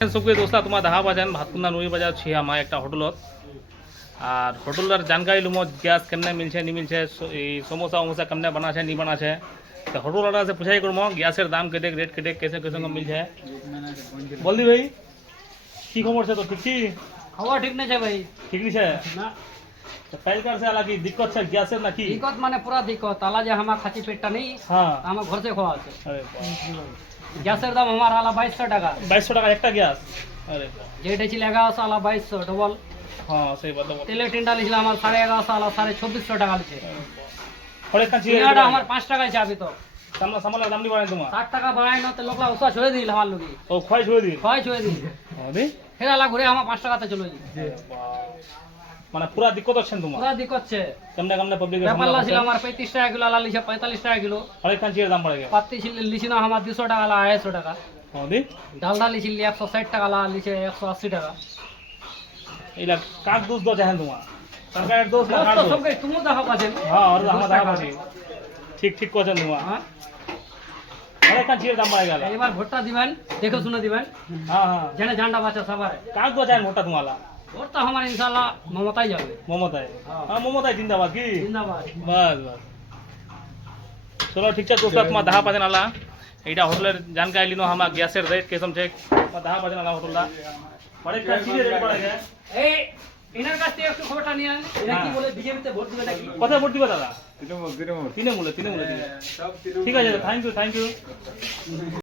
সুপ্রিয় দোস্তা তোমার দেখা পাচ্ছেন ভাতকুন্দা নই বাজার ছি আমার একটা হোটেলত আর হোটেলের জানকারি লুমো গ্যাস কেমনে মিলছে নি মিলছে এই সমোসা উমোসা কেমনে বানাছে নি বানাছে তো হোটেলওয়ালা से पूछाई করবো গ্যাসের দাম কেটে রেট কেটে कैसे कैसे मिलছে বলদি ভাই কি খবর છે તો ઠીક છે খবর ঠিক নেই ভাই ঠিক છે না তো কালকার से আলা কি দিক্কত છે গ্যাসের নাকি দিকত মানে পুরা দিকত তালা যে আমার খাঁচি পেটটা নেই হ্যাঁ আমার ঘর থেকে খাওয়া আছে আরে গ্যাসের দাম আমার আলা 2200 টাকা 2200 টাকা একটা গ্যাস আরে যেটা ছিল 1100 আলা 2200 ডবল হ্যাঁ সেই বাত তেলের টিনটা লিখলাম আমার 1150 আলা 2450 টাকা লিখে পরে কাছে এটা আমার 5 টাকায় চাবি তো সামলা সামলা দাম নি বাড়াই তোমার 60 টাকা বাড়াই না তো লোকলা উসা ছড়ে দিল আমার লোকি ও খয় ছুঁয়ে দি হয় ছড়ে দিল হ্যাঁ দি ফেরালা ঘুরে আমার 5 টাকাতে চলে যাই মানে পুরা দিক্কত আছেন তোমার পুরা দিকত ছে কেমনে কেমনে পাবলিক ব্যাপারলা ছিল আমার 35 টাকা কিলো আলা লিখে 45 টাকা কিলো অনেক কাঞ্চির দাম বাড়ে গেছে পাত্তি ছিল লিছিল আমার 200 টাকা আলা 250 টাকা হ্যাঁ দি ডালডা লিছিল 160 টাকা আলা লিছে 180 টাকা এইলা কাক দোষ দো চাহেন তোমার সরকারের দোষ না কার তো দোষ সবকে তুমি দেখা পাছেন হ্যাঁ আর আমার দাম আছে ঠিক ঠিক কোছেন তোমার হ্যাঁ অনেক কাঞ্চির দাম বাড়ে গেল এবার ভোটটা দিবেন দেখে শুনে দিবেন হ্যাঁ হ্যাঁ জেনে ঝান্ডা বাঁচা সবারে কাক দো চাহেন মোটা তোমালা ভোটটা আমার ইনশাআল্লাহ মমতাই যাবে মমতায় হ্যাঁ। হ্যাঁ মমতায় জিন্দাবাদ কি জিন্দাবাদ বাস বাস চলো ঠিক আছে দোস্ত তোমার দেখা পাচ্ছেন আলা এইটা হোটেলের জানকারি লিনো আমার গ্যাসের রেট কেসম চেক তোমার দেখা পাচ্ছেন আলা হোটেলটা অনেক কাঞ্চির রেট বাড়ে গেছে এই এনার কাছ থেকে একটু খবরটা নিয়ে আন এরা কি বলে বিজেপিতে ভোট দিবে নাকি কোথায় ভোট দিবে দাদা তৃণমূল তৃণমূল তৃণমূলে তৃণমূলে ঠিক আছে থ্যাংক ইউ